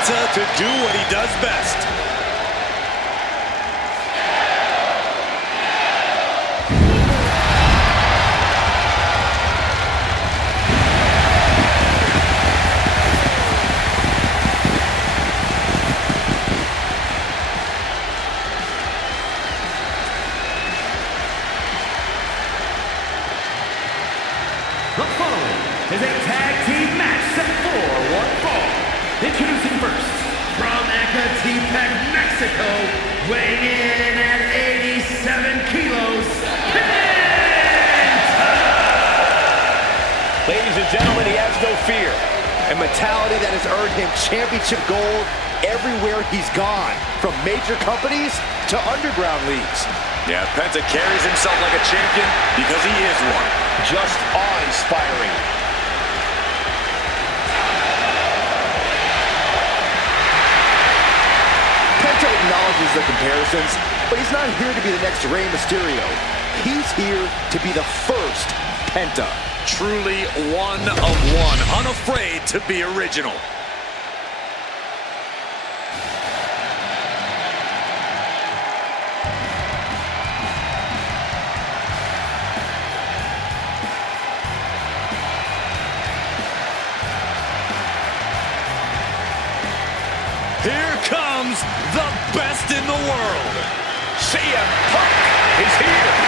Penta to do what he does best. The following is a tag team match set for one fall. Introducing first, from Ecatepec, Mexico, weighing in at 87 kilos, Penta! Ladies and gentlemen, he has no fear. A mentality that has earned him championship gold everywhere he's gone, from major companies to underground leagues. Yeah, Penta carries himself like a champion because he is one. Just awe-inspiring. Penta acknowledges the comparisons, but he's not here to be the next Rey Mysterio. He's here to be the first Penta. Truly one of one, unafraid to be original. Here comes the best in the world. CM Punk is here.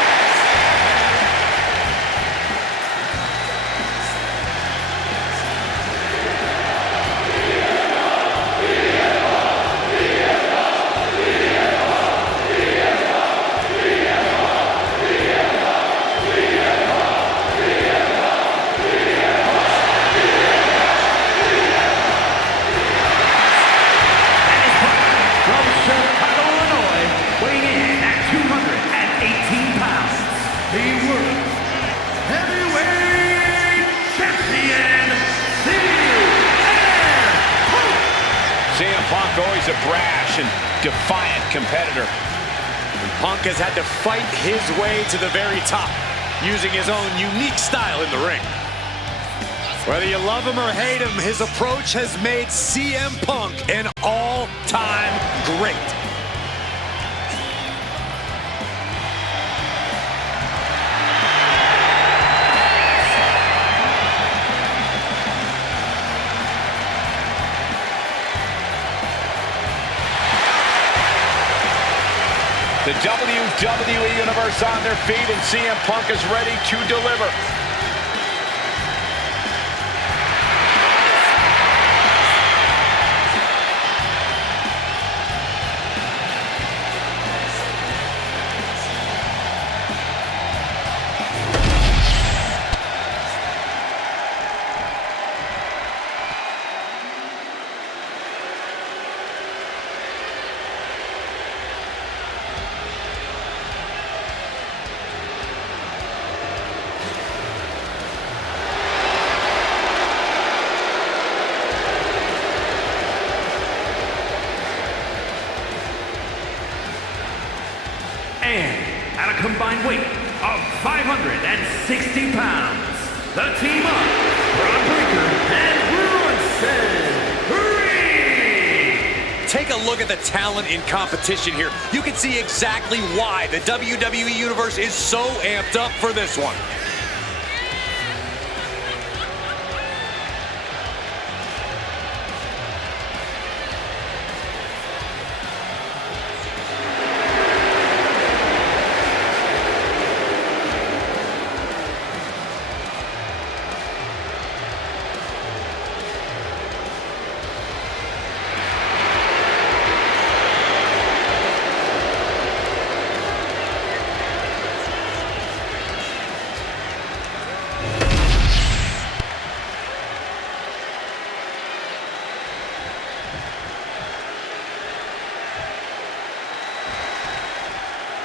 CM Punk, always a brash and defiant competitor. And Punk has had to fight his way to the very top, using his own unique style in the ring. Whether you love him or hate him, his approach has made CM Punk an all-time great. The WWE Universe on their feet, and CM Punk is ready to deliver. And at a combined weight of 560 pounds, the team of Braun Breaker and Bronson Reed. Take a look at the talent in competition here. You can see exactly why the WWE Universe is so amped up for this one.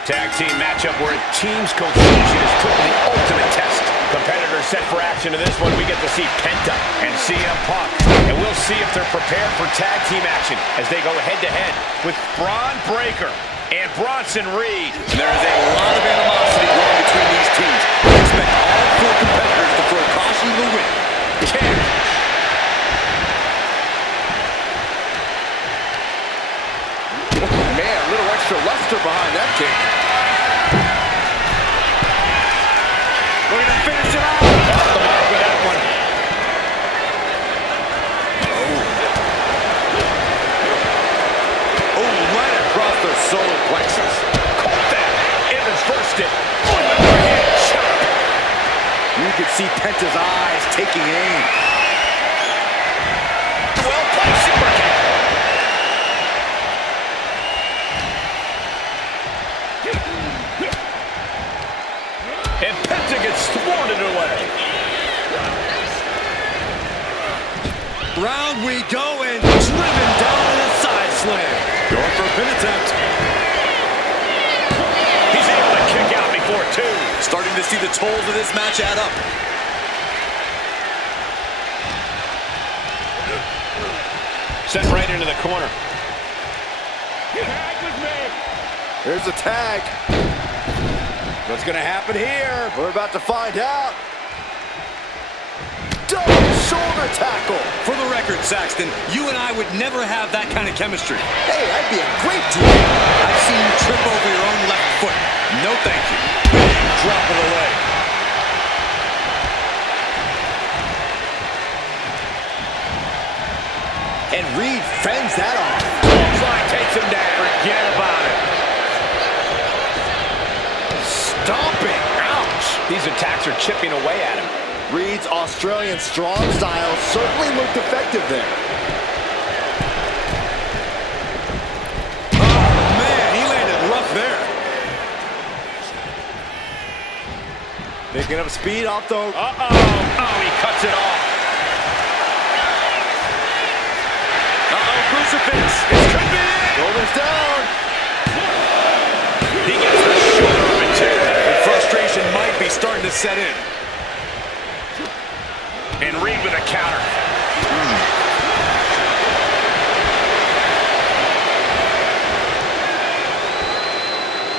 Tag team matchup where a team's cohesion is put to the ultimate test. Competitors set for action in this one. We get to see Penta and CM Punk. And we'll see if they're prepared for tag team action as they go head-to-head with Braun Breaker and Bronson Reed. And there is a lot of animosity growing between these teams. We expect all four competitors to throw caution to the wind. Kick. Penta's eyes taking aim. Well-placed super kick. And Penta gets thwarted away. Round we go, and driven down in a side slam. Going for a pin attempt. He's able to kick out before two. Starting to see the tolls of this match add up. Sent right into the corner. Here's the tag. What's going to happen here? We're about to find out. Double shoulder tackle. For the record, Saxton, you and I would never have that kind of chemistry. Hey, I'd be a great team. I've seen you trip over your own left foot. No thank you. Big drop of the leg. And Reed fends that off. Clothesline takes him down. Forget about it. Stomping. Ouch. These attacks are chipping away at him. Reed's Australian strong style certainly looked effective there. Oh, man, he landed rough there. Picking up speed off the... Uh-oh. Oh, he cuts it off. Uh-oh, crucifix. This could be it. Shoulders down. He gets the shoulder of it, too. And frustration might be starting to set in. And Reed with a counter.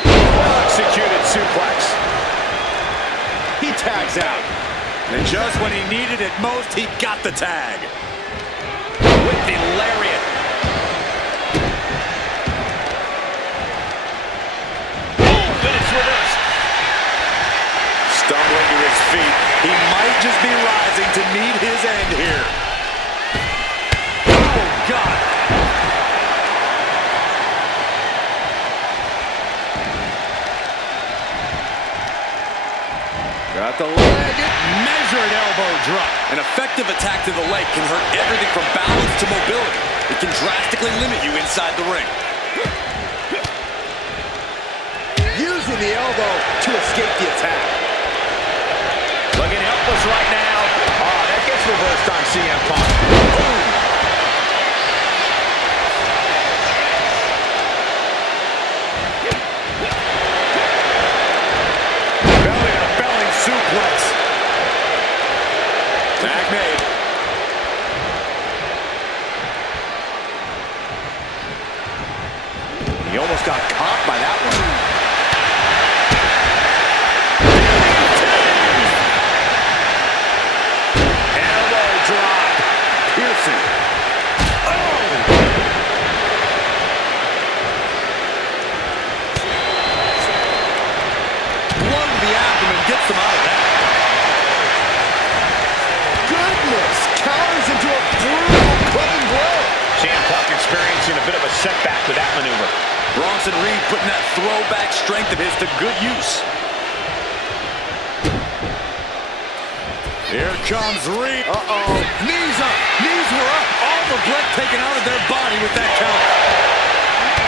Well-executed suplex. He tags out. And just when he needed it most, he got the tag. With the lariat. Oh, then it's reversed. Stumbling to his feet. He might just be rising to meet his end here. Oh, God. Got the leg. Measured elbow drop. An effective attack to the leg can hurt everything from balance to mobility. It can drastically limit you inside the ring. Using the elbow to escape the attack. Looking helpless right now. Oh, that gets reversed on CM Punk. Boom. Belly-to-belly suplex. Tag made. He almost got caught by that one. Elbow drop. Piercing. Blow to the abdomen gets them out of that. Goodness. Counters into a brutal clubbing blow. CM Punk experiencing a bit of a setback with that maneuver. Bronson Reed putting that throwback strength of his to good use. Here comes Reed. Uh-oh. Knees up. Knees were up. All the breath taken out of their body with that counter.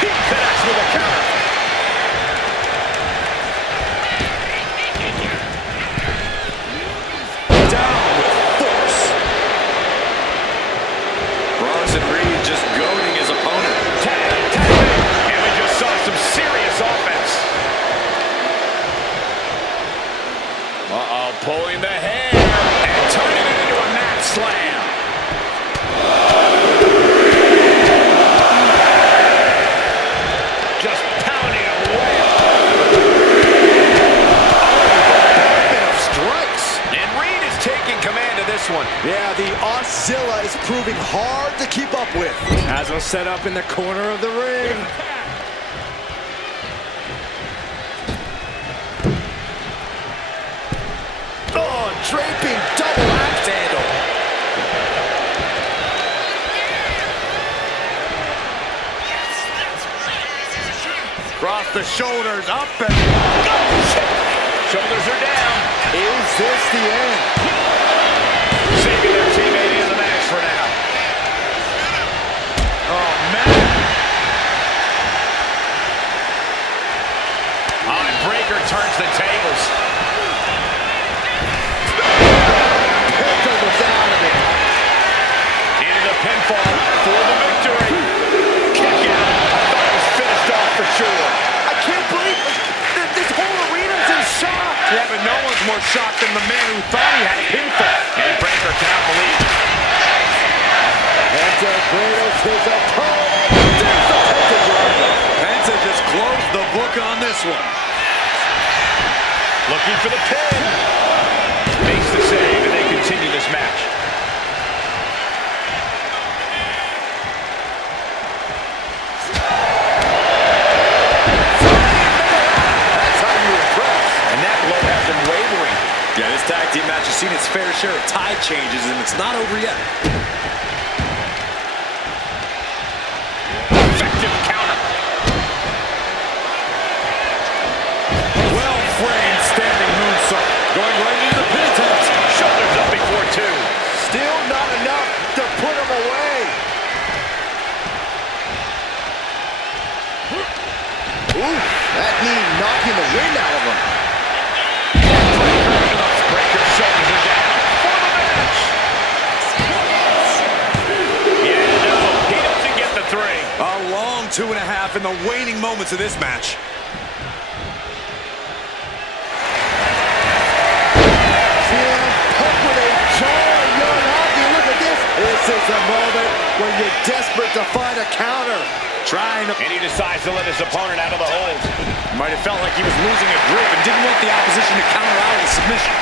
He connects with a counter. Down with force. Bronson Reed just goading his opponent. Tag. And we just saw some serious offense. Uh-oh, pulling the hair and turning it into a mat slam. Just pounding away. Bit of strikes. And Reed is taking command of this one. Yeah, the Auszilla is proving hard to keep up with. As he'll set up in the corner of the ring. Oh, draping double axe handle. Cross the shoulders up and Shoulders are down. Is this the end? from the man who thought he had a pinfall. And Breaker cannot believe it. Penta cradles his opponent. There's the pentagram. Penta just closed the book on this one. Looking for the pin. Makes the save, and they continue this match. That's how you impress. And that blow has been wavering. Yeah, this tag team match has seen its fair share of tide changes, and it's not over yet. Effective counter. Well-framed standing moonsault. Going right into the pin attempt. Shoulders up before two. Still not enough to put him away. Ooh, that knee knocking the wind out of him. Breaker shoulders are down for the match. Yeah, no, he doesn't get the three. A long 2.5 in the waning moments of this match. CM Punk with a jarring young hockey. Look at this. This is the moment when you're desperate to find a counter. Trying to... And he decides to let his opponent out of the hold. Might have felt like he was losing a grip and didn't want the opposition to counter out of the submission.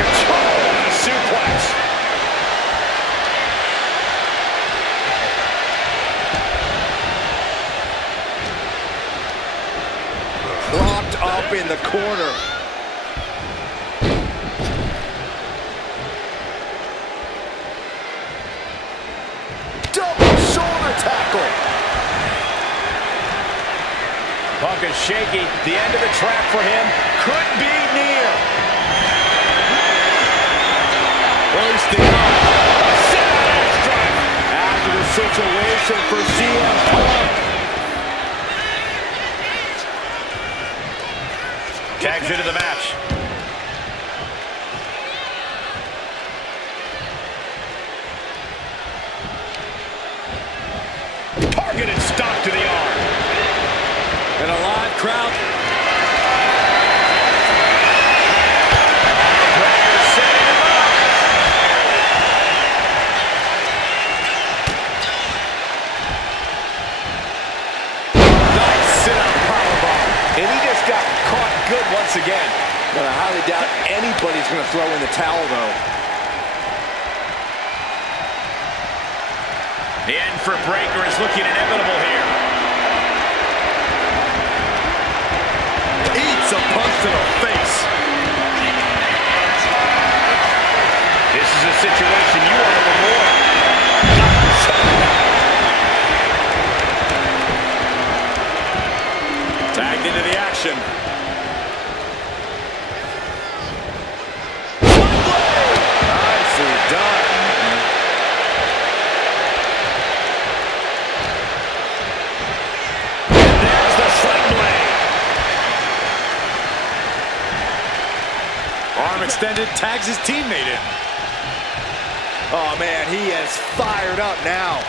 Controlling suplex. Propped up in the corner. Double shoulder tackle. Punk is shaky. The end of the track for him could be near. Hoisting up. Sit-out strike. After the situation for CM Punk. Tags into the match. Targeted stomp to the arm. And a live crowd. Breaker setting him up. Nice sit-up powerbomb. And he just got caught good once again. But I highly doubt anybody's going to throw in the towel, though. The end for Breaker is looking inevitable here. Eats a punch to the face. This is a situation you want to avoid. Tagged into the action. Nicely done. There's the sling blade. Arm extended, tags his teammate in. Oh, man, he is fired up now.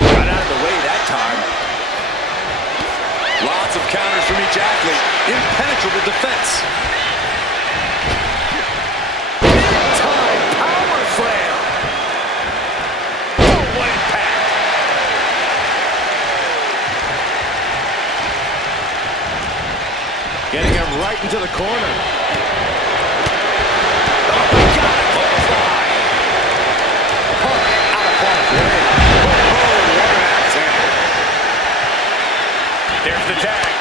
Got out of the way that time. Lots of counters from each athlete. Impenetrable defense. Big-time power slam. Oh, what impact. Getting him right into the corner. There's the tag.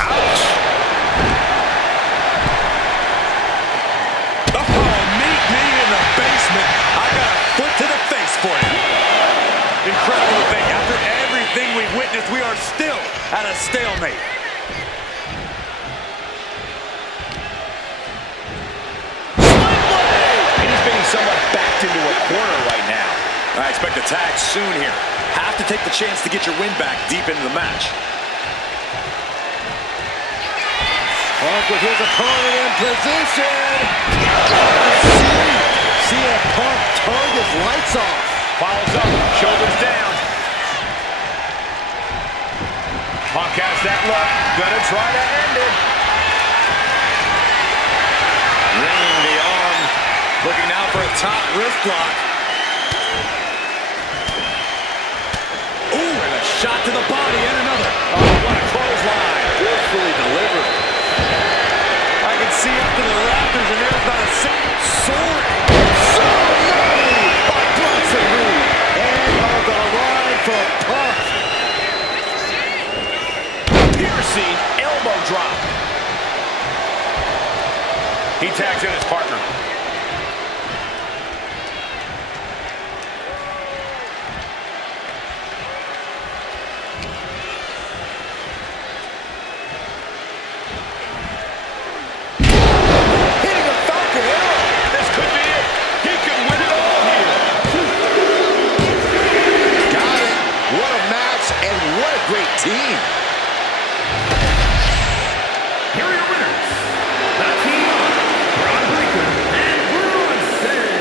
Ouch. Oh, meet me in the basement. I got a foot to the face for you. Incredible to think. After everything we've witnessed, we are still at a stalemate. And he's being somewhat backed into a corner right now. I expect a tag soon here. Have to take the chance to get your win back deep into the match. Punk with his opponent in position. CM Punk turned his lights off. Follows up, shoulders down. Punk has that look, gonna try to end it. Ringing the arm, looking now for a top wrist lock. Ooh, and a shot to the body and another. Oh, what a clothesline. Forcefully delivered. I can see up to the rafters, and there's not a single sword. By Bronson Reed. End of the line for Punk. Piercing elbow drop. He tags in his partner. Hitting a Falcon Arrow. This could be it. He could win it all here. Got it. What a match and what a great team. Here are your winners. The team of Braun Breaker and Bronson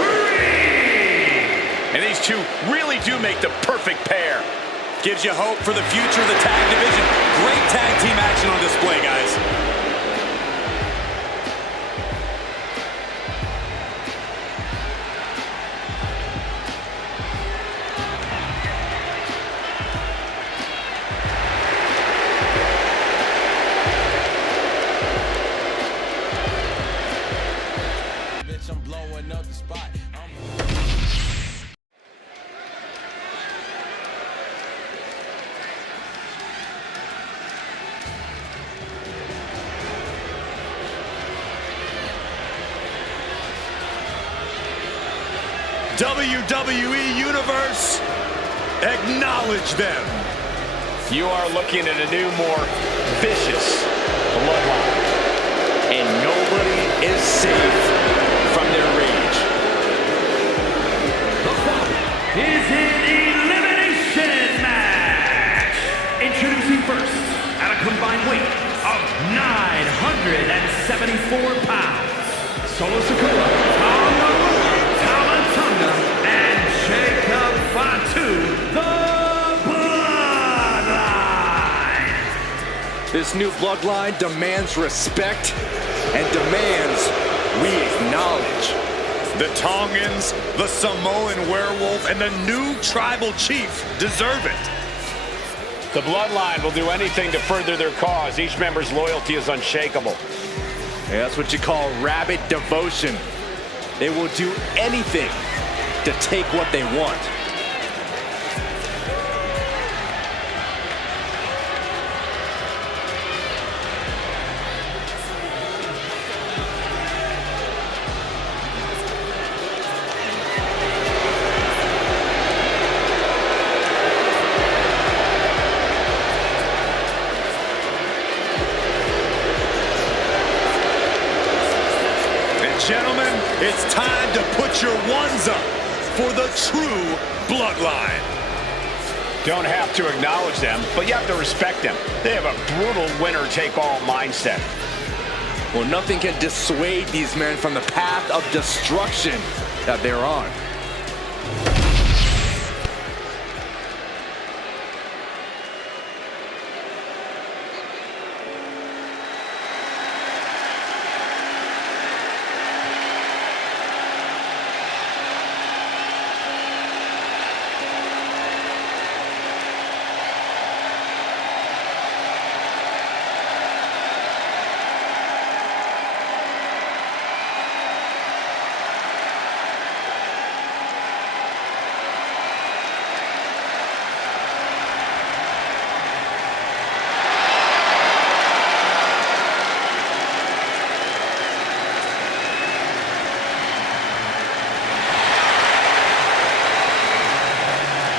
Reed. And these two really do make the perfect pair. Gives you hope for the future of the tag division. Great tag team action on display, guys. I'm blowing up the spot. WWE Universe, acknowledge them. You are looking at a new, more vicious bloodline. And nobody is safe from their rage. The following is an elimination match. Introducing first, at a combined weight of 974 pounds, Solo Sikoa, Tamatonga, and Jacob Fatu, the Bloodline. This new bloodline demands respect and demands we acknowledge. The Tongans, the Samoan Werewolf, and the new Tribal Chief deserve it. The bloodline will do anything to further their cause. Each member's loyalty is unshakable. Yeah, that's what you call rabid devotion. They will do anything to take what they want. Gentlemen, it's time to put your ones up for the true bloodline. Don't have to acknowledge them, but you have to respect them. They have a brutal winner-take-all mindset. Well, nothing can dissuade these men from the path of destruction that they're on.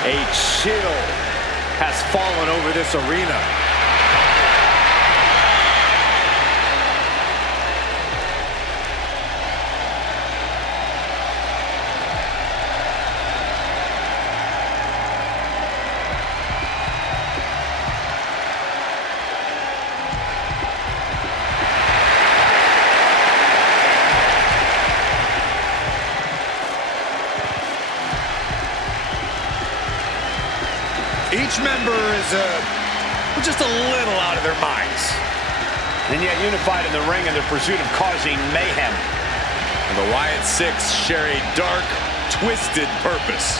A chill has fallen over this arena. Each member is just a little out of their minds. And yet unified in the ring in their pursuit of causing mayhem. And the Wyatt Six share a dark, twisted purpose.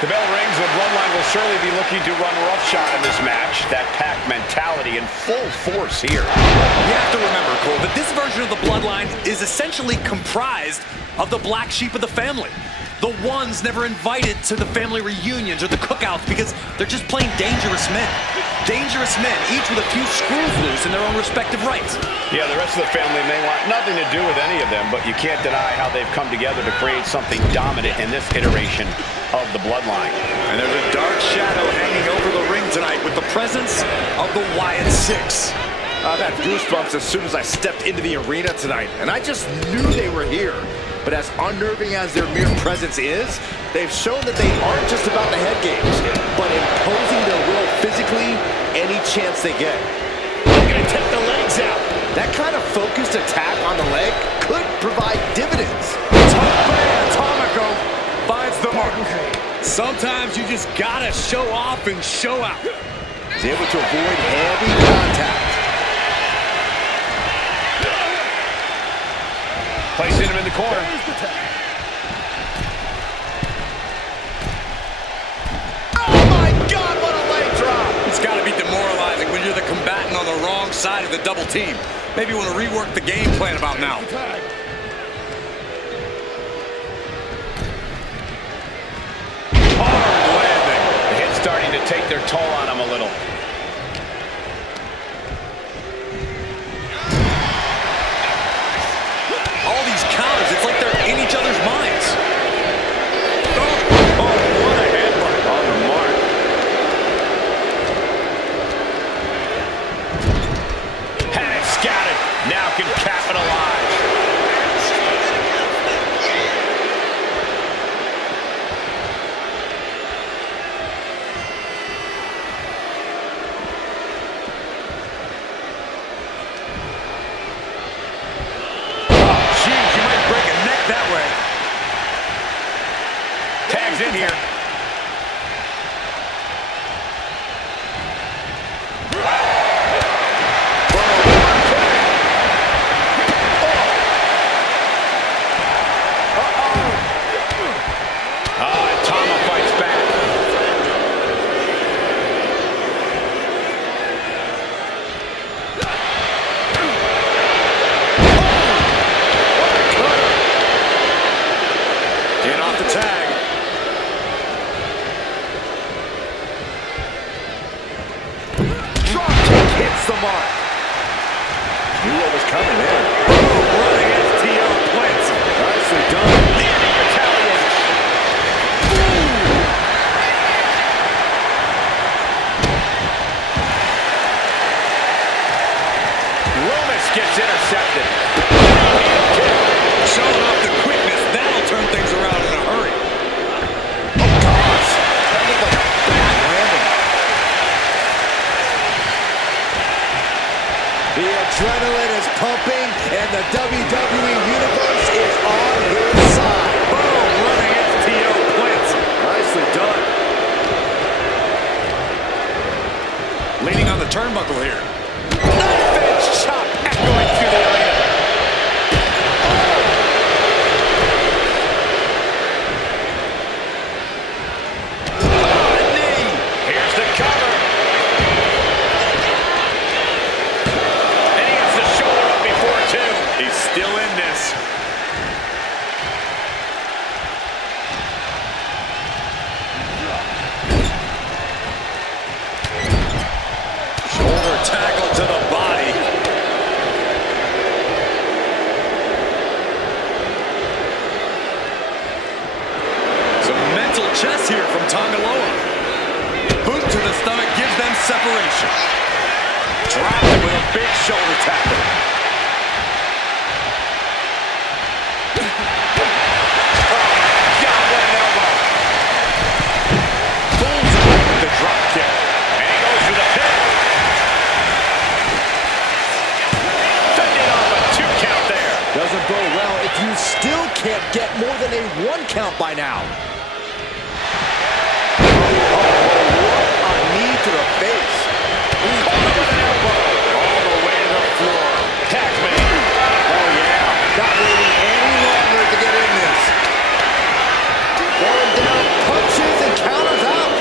The bell rings, the Bloodline will surely be looking to run roughshod in this match. That pack mentality in full force here. You have to remember, Cole, that this version of the Bloodline is essentially comprised of the black sheep of the family. The ones never invited to the family reunions or the cookouts because they're just plain dangerous men. Dangerous men, each with a few screws loose in their own respective rights. Yeah, the rest of the family may want nothing to do with any of them, but you can't deny how they've come together to create something dominant in this iteration of the Bloodline. And there's a dark shadow hanging over the ring tonight with the presence of the Wyatt Six. I've had goosebumps as soon as I stepped into the arena tonight, and I just knew they were here. But as unnerving as their mere presence is, they've shown that they aren't just about the head games, but imposing their will physically any chance they get. They're gonna take the legs out. That kind of focused attack on the leg could provide dividends. Atomico finds the mark. Sometimes you just gotta show off and show out. He's able to avoid heavy contact. Placing him in the corner. Oh my God, what a leg drop! It's gotta be demoralizing when you're the combatant on the wrong side of the double team. Maybe you want to rework the game plan about now. Hard landing. The hit's starting to take their toll on him a little. All these counters, it's like they're in each other's minds. Oh, what a headbutt on the mark. Had it scouted. Now can capitalize. That way. Tags in here. Tama fights back. Off the tag. Drop kick hits the mark. Knew what was coming there. Running STO plants. Nicely done. Loomis gets intercepted. Showing off the quickness. That'll turn things around in a hurry. Oh, gosh. That looked like a bad landing. The adrenaline is pumping, and the WWE Universe is on his side. Boom, running STO plants. Nicely done. Leaning on the turnbuckle here. Knife edge chop echoing through the arena. Here's the cover. And he gets the shoulder up before two. He's still in this. submission. Dropped it with a big shoulder tackle. Doesn't go well if you still can't get more than a 1 count by now. What a knee to the face. With an elbow all the way to the floor. Taxman. Oh, yeah. Not waiting any longer to get in this. Going down, punches and counters out.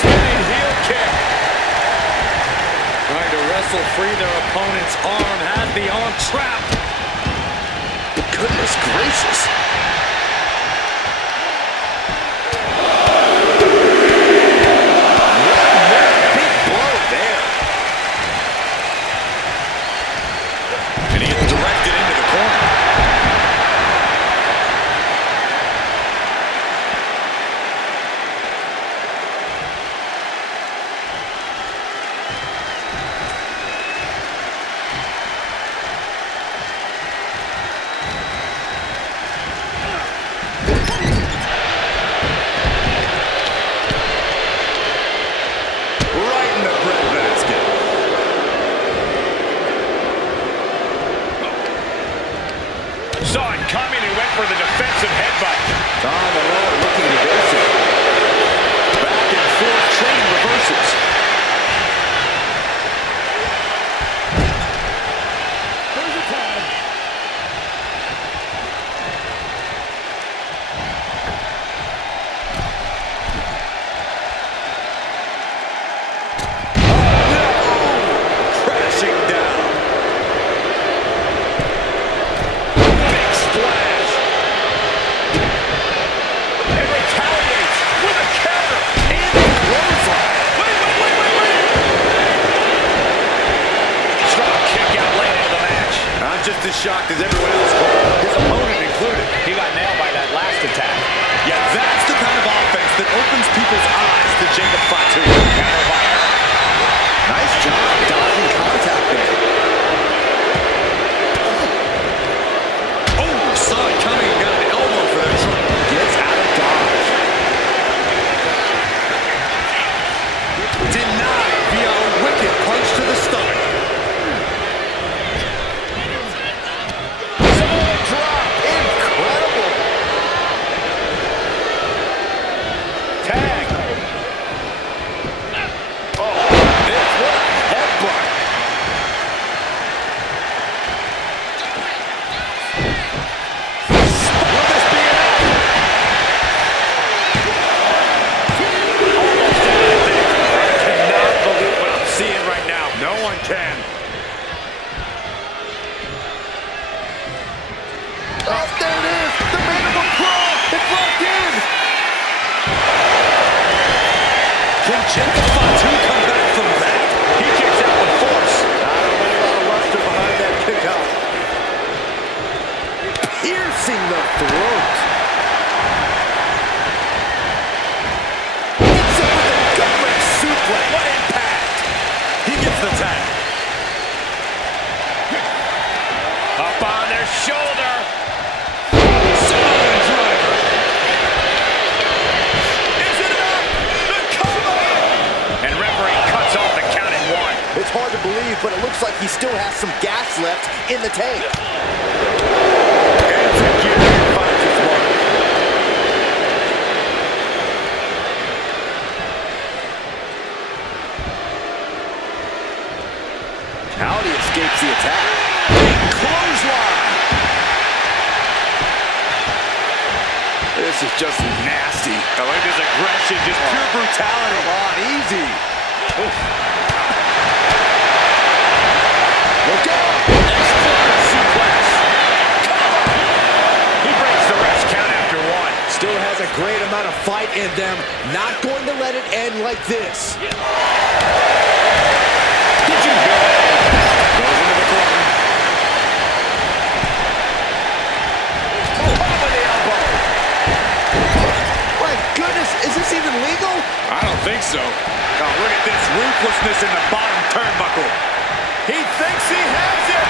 Spinning heel kick. Trying to wrestle free their opponent's arm, has the arm trapped. Goodness gracious. Big blow there. And he gets directed into the corner. Saw it coming and went for the defensive headbutt. On the lower, looking evasive. Back and forth, chain reversals. There's a tag. Oh, no! Crashing down. Just as shocked as everyone else, his opponent included. He got nailed by that last attack. Yeah, that's the kind of offense that opens people's eyes to Jacob Fatu. Nice job dodging contact there. Oh, saw it coming and got an elbow for that trunk. Gets out of dodge. Denied via a wicked punch to the stomach. Jacob Fatu come back from that. He kicks out with force. I don't know a lot of luster behind that kick out. Piercing the throat. Hits him with a gut-wrench suplex. What impact. He gets the tag. Up on their shoulder. It's hard to believe, but it looks like he still has some gas left in the tank. And Takiri finds his mark. Howdy escapes the attack. Clothesline. This is just nasty. I like this aggression, just pure brutality. Come on, easy. Oof. Look out! Excellent suplex. He breaks the ref's count after one. Still has a great amount of fight in them. Not going to let it end like this. Did you hear that? Goes into the corner. Oh, with the elbow. My goodness, is this even legal? I don't ruthlessness in the bottom turnbuckle. He thinks he has it.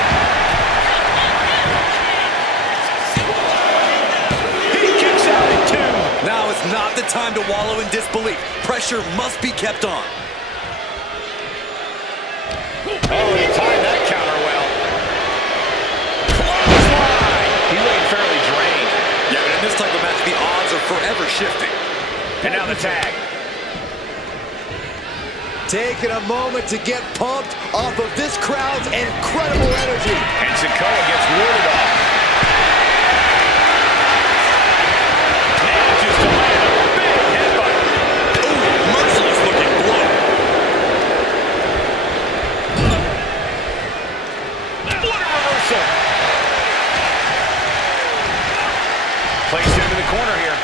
He kicks out at 2. Now is not the time to wallow in disbelief. Pressure must be kept on. Oh, he timed that counter well. Clothesline. He looked fairly drained. Yeah, but in this type of match, the odds are forever shifting. And now the tag. Taking a moment to get pumped off of this crowd's incredible energy. And Sikoa gets warded off. Manages to land a big headbutt. Ooh, merciless looking blow. What a reversal. Placed into the corner here.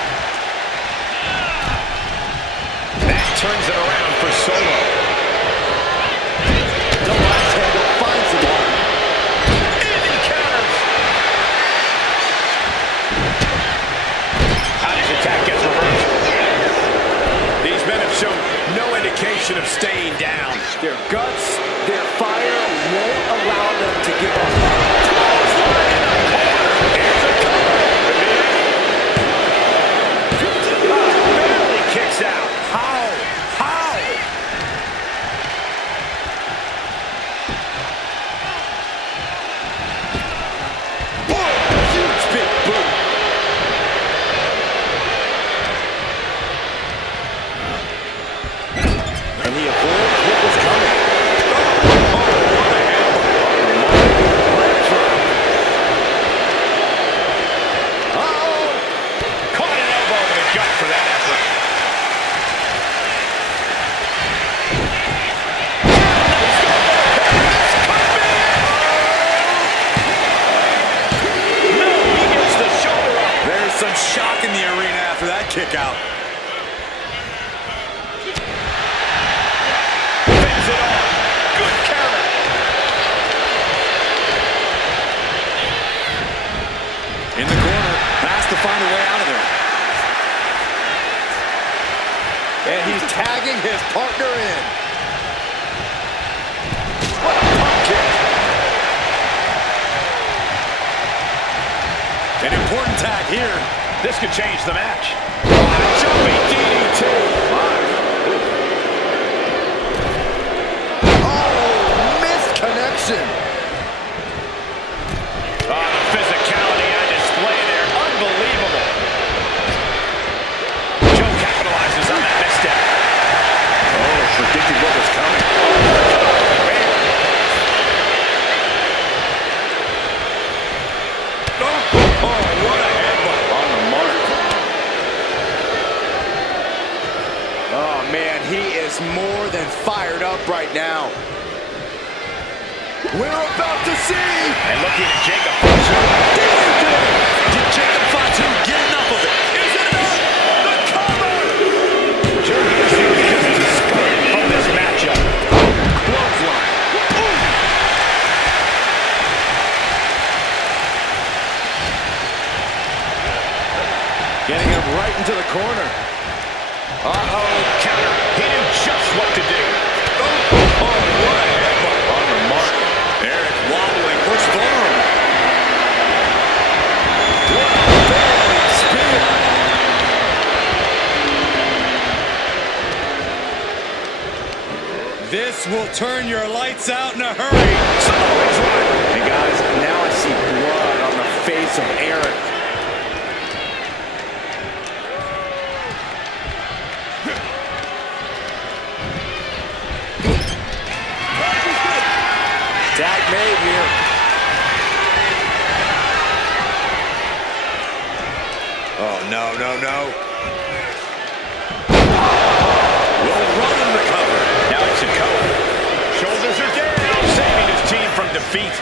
That turns it around for Solo. Double axe handle finds the one. Easy counters. How does attack gets reversed? These men have shown no indication of staying down. Their guts, their fire won't allow them to give up. Clothesline in the corner. Here's a cover. Barely kicks out. How? Huge big boot. And he avoids what was coming. Caught an elbow to the gut for that effort. No, he gets the shoulder up. There's some shock in the arena after that kick out. Fends it off. Good counter. In the corner, has to find a way out of there. And he's tagging his partner in. What a pump kick. An important tag here. This could change the match. Jumping DDT. Oh, missed connection. Oh, the physicality on display there. Unbelievable. Joe capitalizes on that misstep. Oh, predicted what was coming. What a headbutt. On the mark. Oh, man, he is more than fired up right now. We're about to see. And looking at Jacob Fatu. Did Jacob Fatu get enough of it? Is it enough? The cover! Joe seems just discouraged from this matchup. Clothesline. Getting him right into the corner. Uh-oh, counter. He knew just what to do. Oh, what a headbutt. On the mark. Eric wobbling, looks vulnerable. What a barreling spear. This will turn your lights out in a hurry. And guys, now I see blood on the face of Eric. Tag made here. Oh, no. Will Roman recover? Now it's Sikoa. Shoulders are down, saving his team from defeat.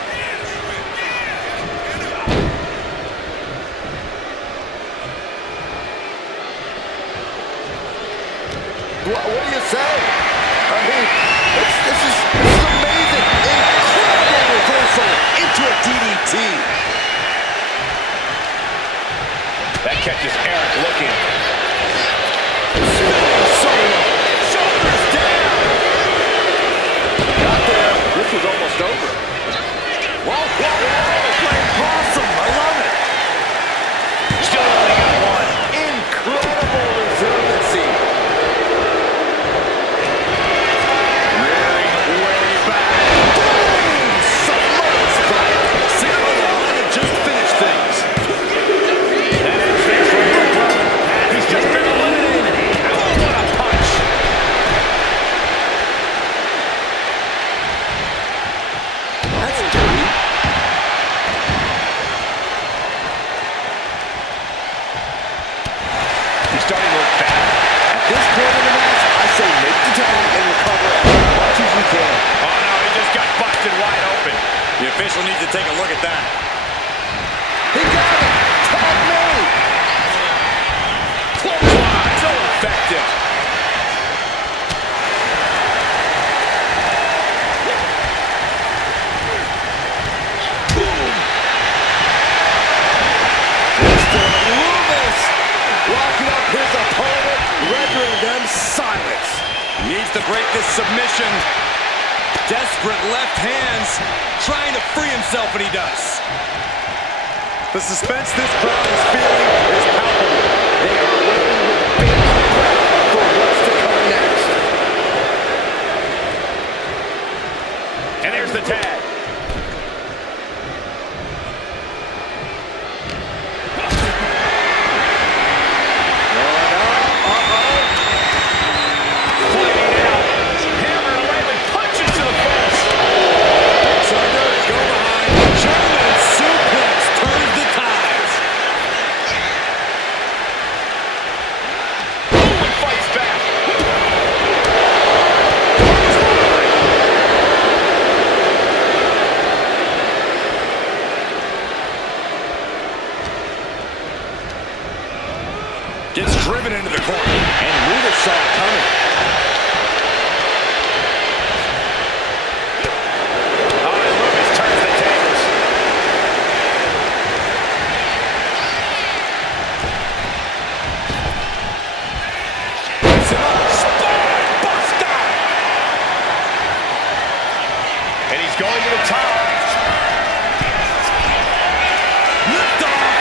What do you say? I mean, this is amazing. Incredible reversal into a DDT. That catches Eric looking. Spinning solo. Shoulders down. this was almost over. Whoa, whoa, whoa, playing possum. I love it. Still only got one. Incredible resiliency. Rearing way back. Boom! Submerged by and just finished things. That ends things for your brother. He's just been eliminated. Oh, what a punch. That's dirty. He's starting to look bad. At this point in the match, I say make the tag and recover as much as you can. Oh, no, he just got busted wide open. The official needs to take a look at that. He got it. Tag made. Clothesline. So effective. Mr. Loomis locking up his opponent, rendering them silence. Needs to break this submission. Desperate left hands, trying to free himself, and he does. The suspense this crowd is feeling is palpable. They are waiting with bated breath for what's to come next. And there's the tag. Fighting out. Hammered away with punches to the face. Shoulders go behind. German suplex turns the tides. Boom, and fights back. Gets driven into the corner. And Loomis saw it coming. Oh, and Loomis turns the tables. Puts him up. Spine buster. And he's going to the top. Lift off.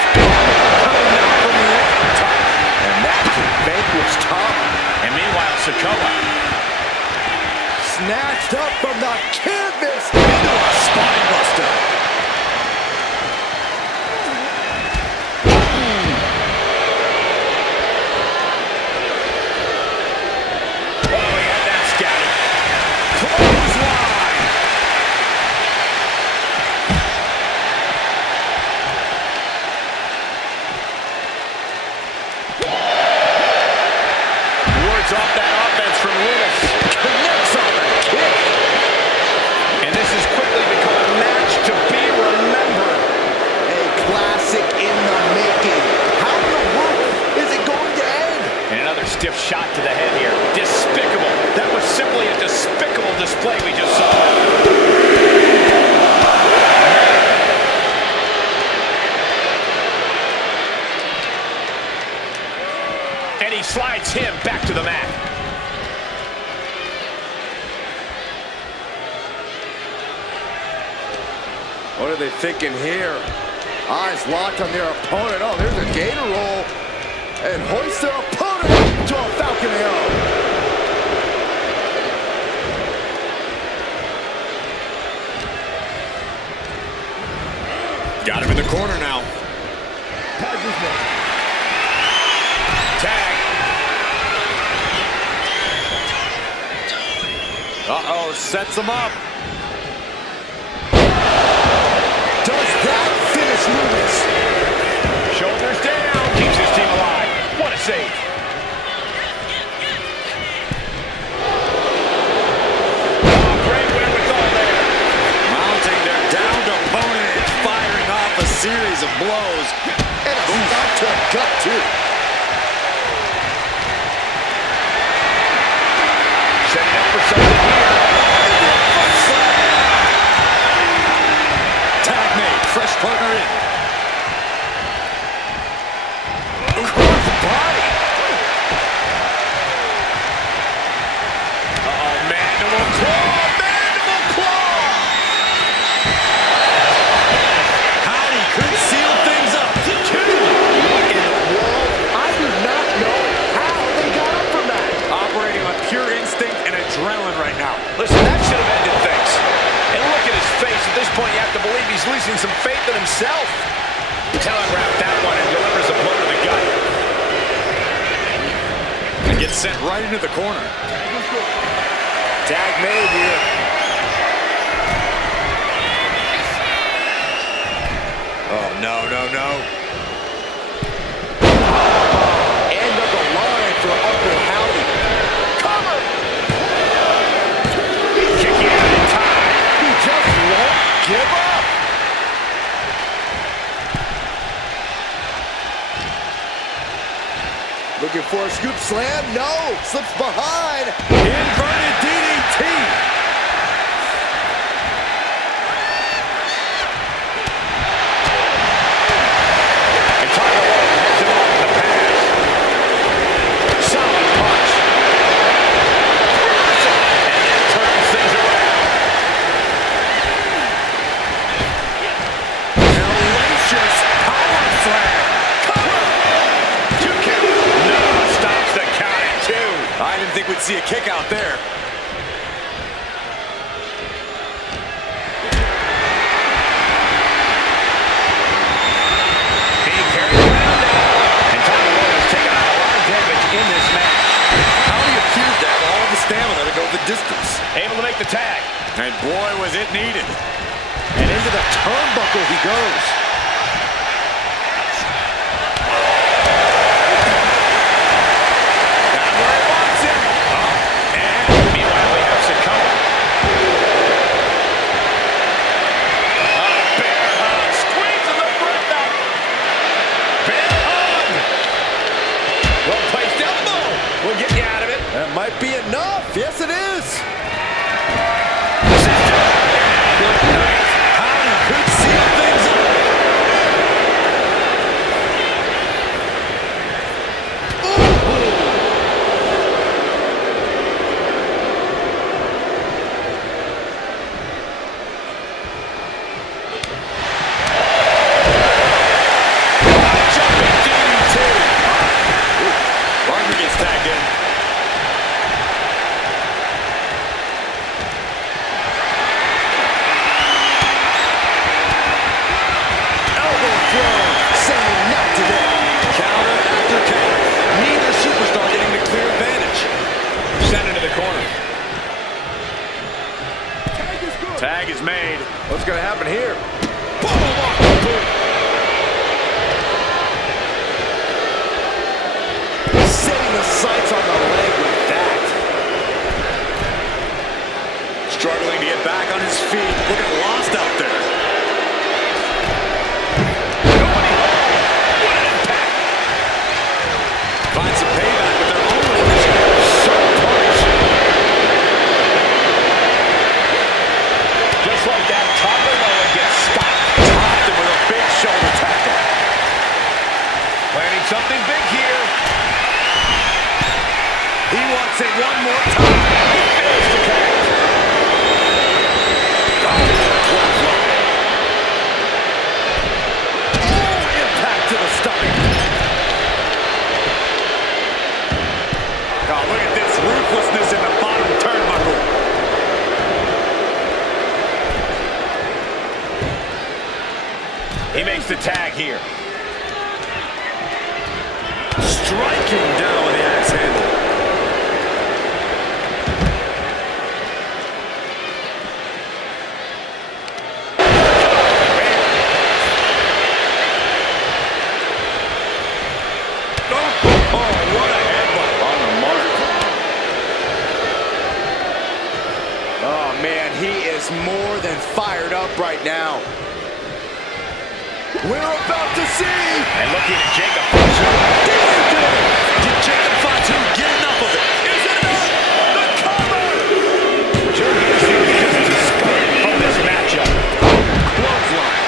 Coming down from the top. And that can vanquish Tom. And meanwhile, Sikoa. Snatched up from the canvas into a spine buster. Oh, he had that scouted. Clothesline. Wards off that offense from Loomis. Connects on the kick. And this has quickly become a match to be remembered. A classic in the making. How in the world is it going to end? And another stiff shot to the head here. Despicable. That was simply a despicable display we just saw. And he slides him back to the mat. What are they thinking here? Eyes locked on their opponent. Oh, there's a gator roll. And hoist their opponent up to a Falcon AO. Got him in the corner now. Tag. Uh-oh, sets him up. Does that finish Loomis? Shoulders down. Keeps his team alive. What a save. Oh, great wherewithal there. Mounting their downed opponent and firing off a series of blows. And a shot to the gut, too. Setting up for something here. Tag made. Fresh partner in. Cross body. Uh-oh, mandible claw. Mandible claw. placing some faith in himself. Telegraphed that one and delivers a blow to the gut. And gets sent right into the corner. Tag made here. Oh, no, no, no. End of the line for Uncle Howdy. Cover! Kicking out in time. He just won't give up. Looking for a scoop slam. No. Slips behind. Inverted DDT. And Tyler Wolf heads him off the pass. Solid punch. And that turns things around. Hellacious power slam. No, stops the count at 2. I didn't think we'd see a kick out there. Being carried around now. And Tyler Wolf has taken on a lot of damage in this match. How do you accuse that all the stamina to go the distance? Able to make the tag. And boy, was it needed. And into the turnbuckle he goes. Not where he wants it. And meanwhile, we have Sakoma. Bear hug. Squeezing the breath out. Bear hug. Well-placed elbow. We'll get you out of it. That might be enough. Yes, it is. Good night. Howdy could seal things up. Jumping DDT. Barker gets tagged in. Elbow throw. Saying not today. Counter after counter. Neither superstar getting the clear advantage. Sent into the corner. Tag is made. What's going to happen here? Boom off the boot. Setting the sights on the leg with that. Struggling to get back on his feet. Looking lost out there. Nobody home. What an impact. Find some payback with their own leadership. Sharp punch. Just like that, top of the gets stopped. Topped him with a big shoulder tackle. Planning something big here. He wants it one more time. He fails to connect. Impact to the stomach. Oh, look at this ruthlessness in the bottom turnbuckle. He makes the tag here. Striking down with the axe handle. More than fired up right now. We're about to see. And looking at Jacob Fatu. Did Jacob Fatu get enough of it? Is it enough? The cover! Jerry is just discouraged from this matchup. Clothesline.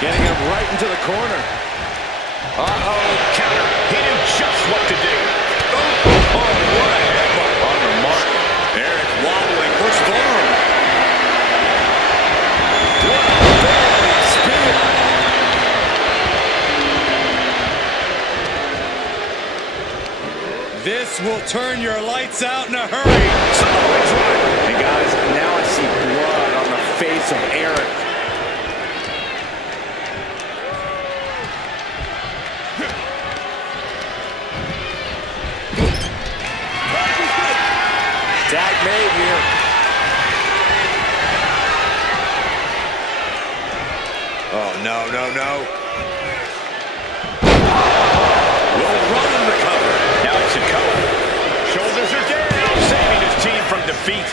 Getting him right into the corner. Uh-oh, counter. He knew just what to do. Oh, what a headbutt. On the mark. Eric wobbling. Looks vulnerable. This will turn your lights out in a hurry. And guys, now I see blood on the face of Eric. Tag made here. Oh, no, no, no. Will run and recover. Now it's Sikoa. Shoulders are down, saving his team from defeat.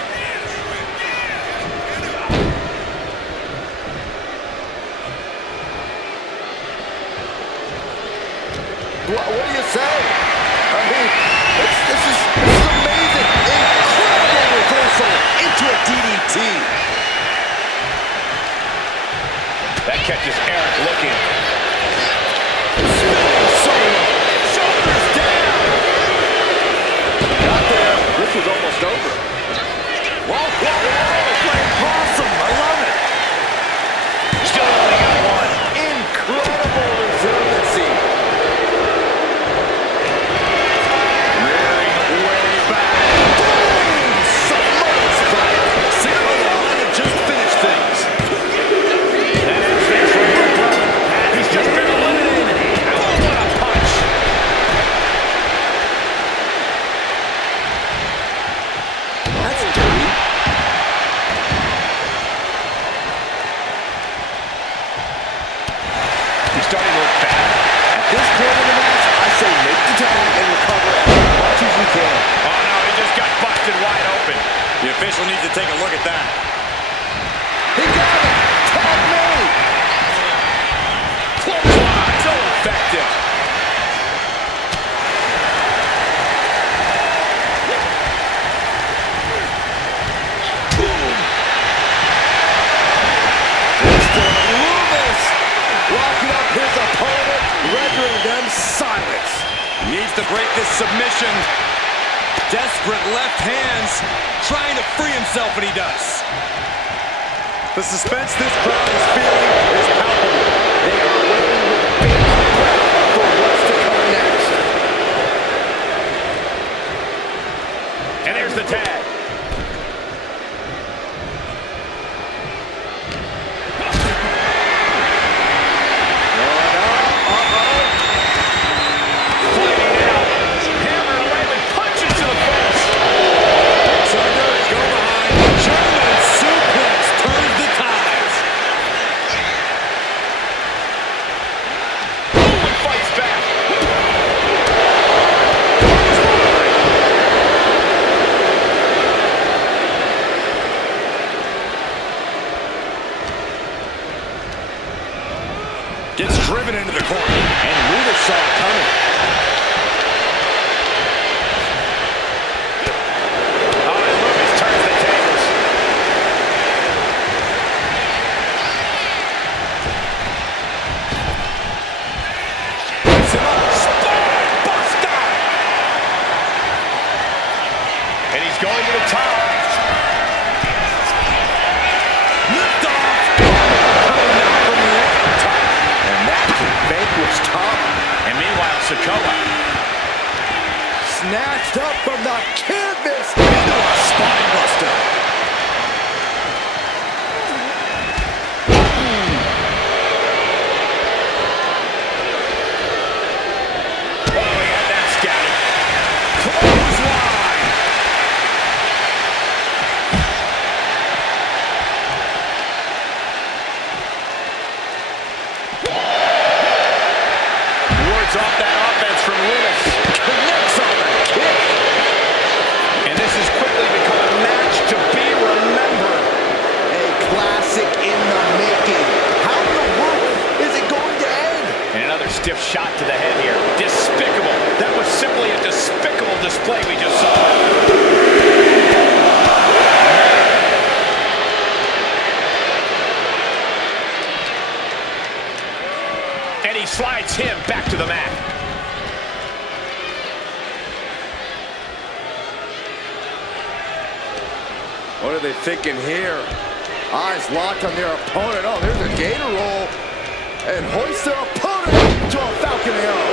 What do you say? I mean, this is amazing. Incredible reversal into a DDT. That catches Eric looking. Spinning solo. Shoulders down. Got there. This was almost over. Whoa, whoa, whoa. Playing possum. I love it. Still only got one. Incredible resiliency. Rearing way back. Boom! Submerged fire. Ciampa might have just finished things. That ends things for Eric Rowan. He's just been eliminated. Oh, what a punch. That's dirty. He's starting to look bad. At this point in the match, I say make the tag and recover as much as you can. Oh, no, he just got busted wide open. The official needs to take a look at that. He got it. Tag made. Clothesline. So effective. Mr. Loomis locking up his opponent, rendering them silence. Needs to break this submission. Desperate left hands, trying to free himself, and he does. The suspense this crowd is feeling is palpable. They are waiting with bated breath for what's to come next. And there's the tag. Fighting out. Hammering away with punches to the face. Go behind. German suplex turns the tides. Boom, and fights back. Gets driven into the corner. And Loomis saw it coming. Oh, and Loomis turns the tables. Spine buster. And he's going to the top. Lift off. Coming out from the top. And that can vanquish Tom. And meanwhile, Sikoa. Snatched up from the canvas into a spine buster. Oh, he had that scouted. Clothesline. Wards off that offense from Loomis. Connects on the kick. And this has quickly become a match to be remembered. A classic in the making. How in the world is it going to end? And another stiff shot to the head here. Despicable. That was simply a despicable display we just saw. And he slides him back to the mat. What are they thinking here? Eyes locked on their opponent. Oh, there's a gator roll. And hoist their opponent to a Falcon Arrow.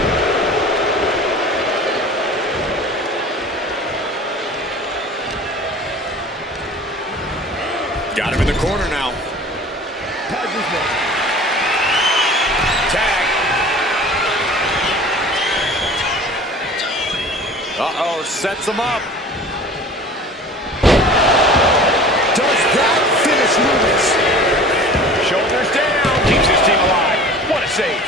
Uh-oh, sets him up. Does that finish Lewis? Shoulders down. Keeps his team alive. What a save.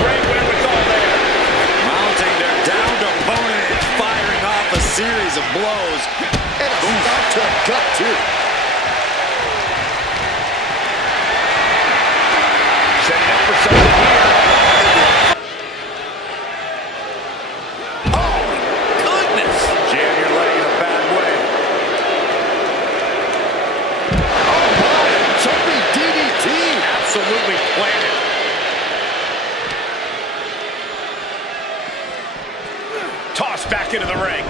Great wherewithal there. Mounting their downed opponent and firing off a series of blows. And a stop to the gut, too. Setting up for something here. Oh, my goodness. Jam your leg in a bad way. Oh, my. Jumping DDT. Absolutely planted. Tossed back into the ring.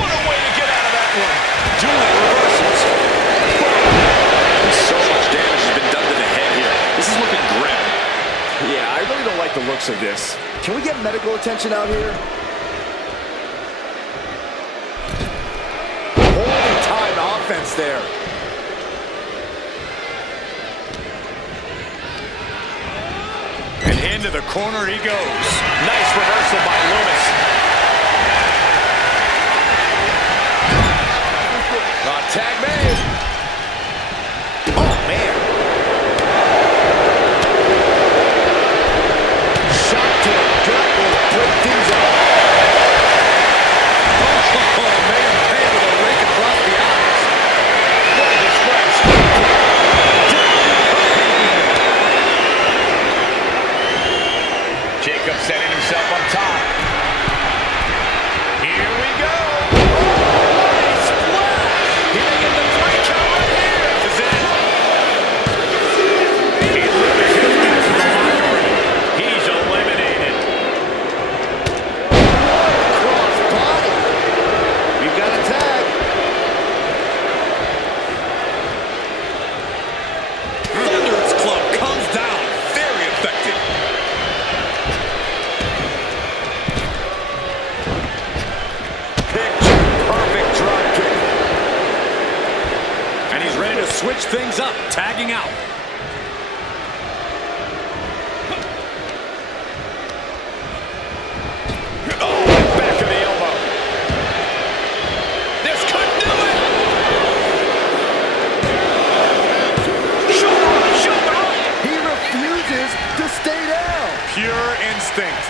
What a way to get out of that one. Dual reversals. So much damage has been done to the head here. This is looking grim. Yeah, I really don't like the looks of this. Can we get medical attention out here? Holy time offense there. And into the corner he goes. Nice reversal by Lewis. Tag made. Oh, man. Shot to the gut will break things up. Oh, made him pay with a rake across the eyes. What a disgrace. Jacob setting himself up top. Here we go. Switch things up, tagging out. Oh, back of the elbow. This could do it. Shoulder up, shoulder up. He refuses to stay down. Pure instinct.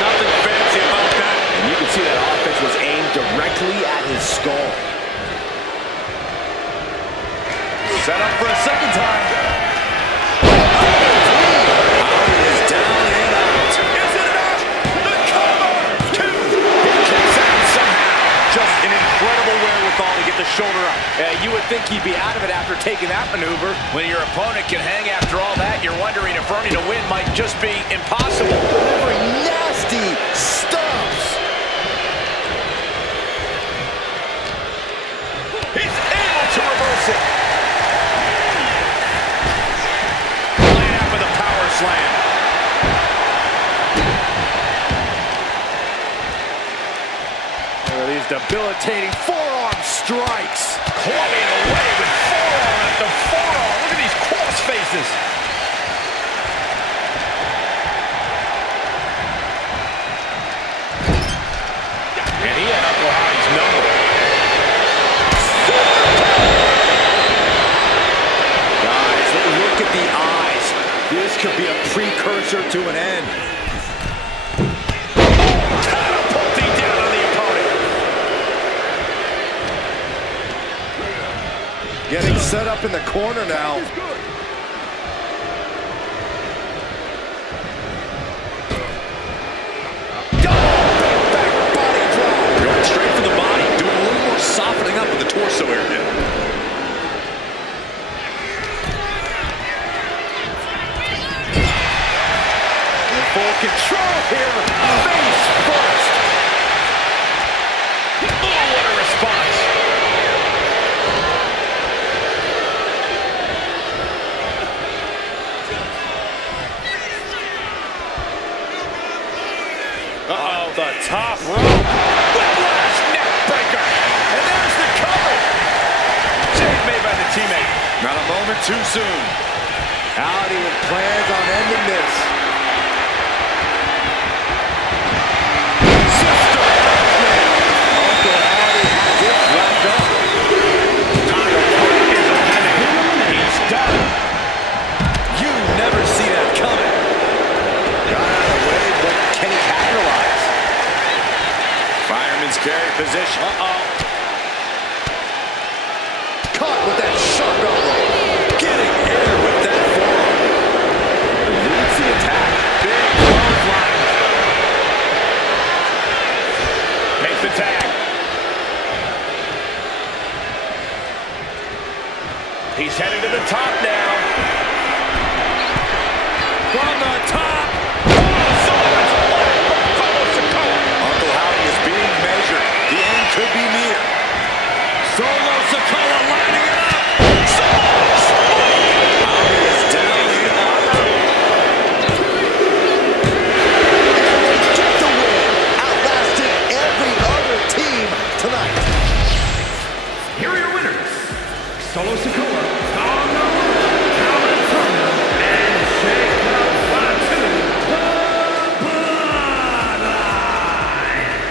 Nothing fancy about that. And you can see that offense was aimed directly at his skull. Set up for a second time. Out is down and out. Is it enough? The cover. Two. He kicks out somehow. Just an incredible wherewithal to get the shoulder up. You would think he'd be out of it after taking that maneuver. When your opponent can hang after all that, you're wondering if earning a win might just be impossible. Delivering nasty stumps. He's able to reverse it. Laying out with a power slam. These debilitating forearm strikes. Clubbing away with forearm after forearm. Look at these cross faces. And he had Uncle Howdy's number. Guys, look at the eyes. This could be a precursor to an end. Catapulting down on the opponent. Getting set up in the corner now. Going straight for the body. Doing a little more softening up in the torso area. In full control here. Face first. Oh, what a response. Not a moment too soon. Howdy with plans on ending this. Sister Uncle Howdy has it wrapped up. He's done. You never see that coming. Got out of the way, but can he capitalize? Fireman's carry position. Caught with that sharp elbow. Getting air with that forearm. Leads the attack. Big clothesline. Makes the tag. He's headed to the top now. From the top. Uncle Howdy is being measured. The end could be near. Solo Sikoa lining it up. Howdy is down and out. Get the win. Outlasted every other team tonight. Here are your winners. Solo Sikoa, Dom Calvin Turner, and Jacob Fatu, the Bloodline.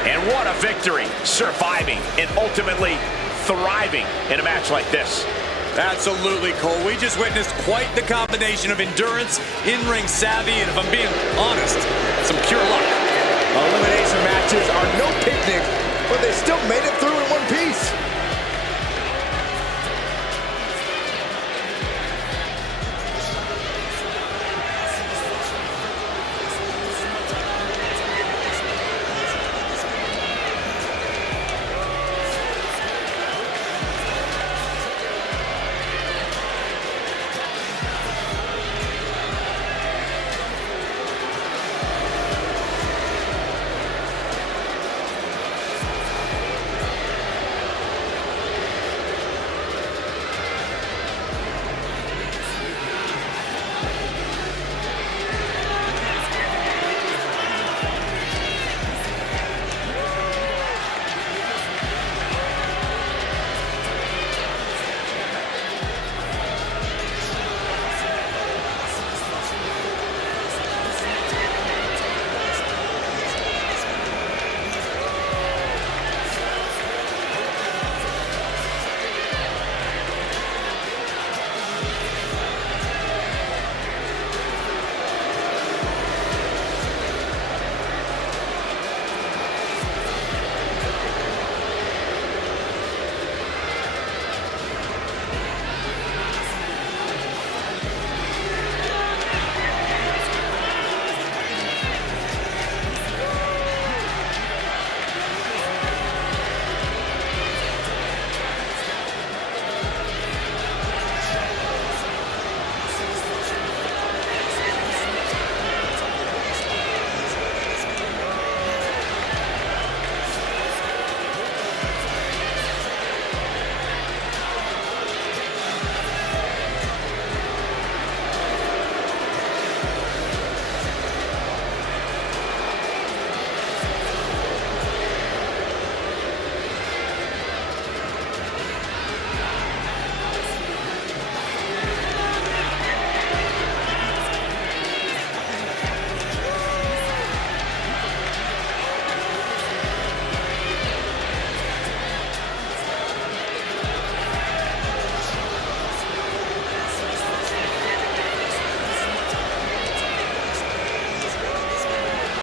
And what a victory. Surviving and ultimately thriving in a match like this. Absolutely, Cole. We just witnessed quite the combination of endurance, in-ring savvy, and if I'm being honest, some pure luck. Elimination matches are no picnic, but they still made it through in one piece.